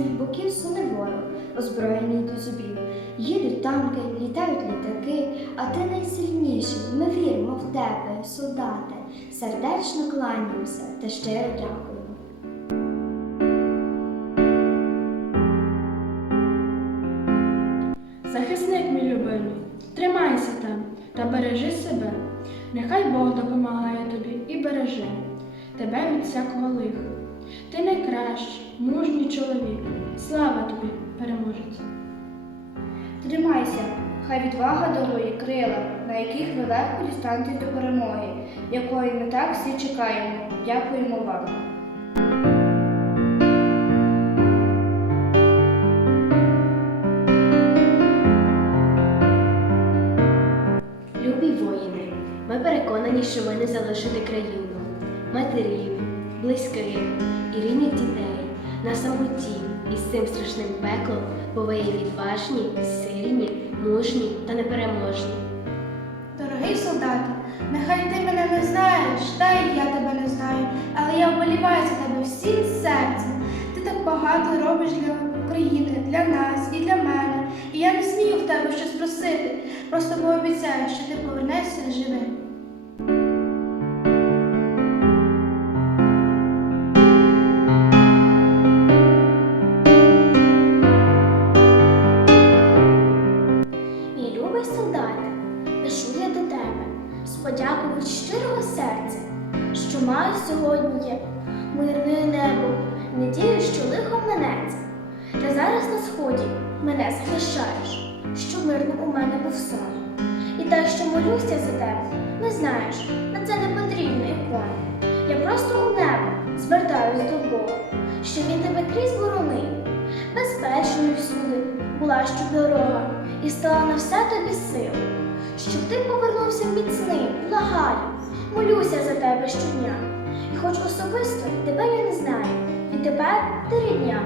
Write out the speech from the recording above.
різних боків суне ворог, озброєний до зубів. Їдуть танки, літають літаки, а ти найсильніший. Ми віримо в тебе, солдате. Сердечно кланяємося та щиро дякуємо. Захисник мій любимий, тримайся там та бережи себе. Нехай Бог допомагає тобі і береже тебе від всякого лиха. Ти найкращий, мужній чоловік. Слава тобі, переможець! Тримайся, хай відвага дарує крила, на яких ви легко дістанете до перемоги, якої ми так всі чекаємо. Дякуємо вам. Любі воїни, ми переконані, що ви не залишите країну, матерів, близьких і рідних дітей на самоті із цим страшним пеклом, бо відважні, сильні, мужні та непереможні. Дорогий солдате, нехай ти мене не знаєш, та й я тебе не знаю, але я вболіваю за тебе всім серцем. Ти так багато робиш для України, для нас і для мене. І я не смію в тебе щось просити. Просто пообіцяю, що ти повернешся живим. Пишу я до тебе з від щирого серця, що маю сьогодні є мирне небо, надію, що лихо минеться. Та зараз на сході мене захищаєш, що мирно у мене був сон. І те, що молюся за тебе, не знаєш, на це не потрібно ікони. Я просто у небо звертаюсь до Бога, що він тебе крізь боронив, безпечною всюди була щоб дорога, і стала на все тобі сил, щоб ти повернувся міцним, благаю, молюся за тебе щодня. І хоч особисто тебе я не знаю, і тепер ти рідня,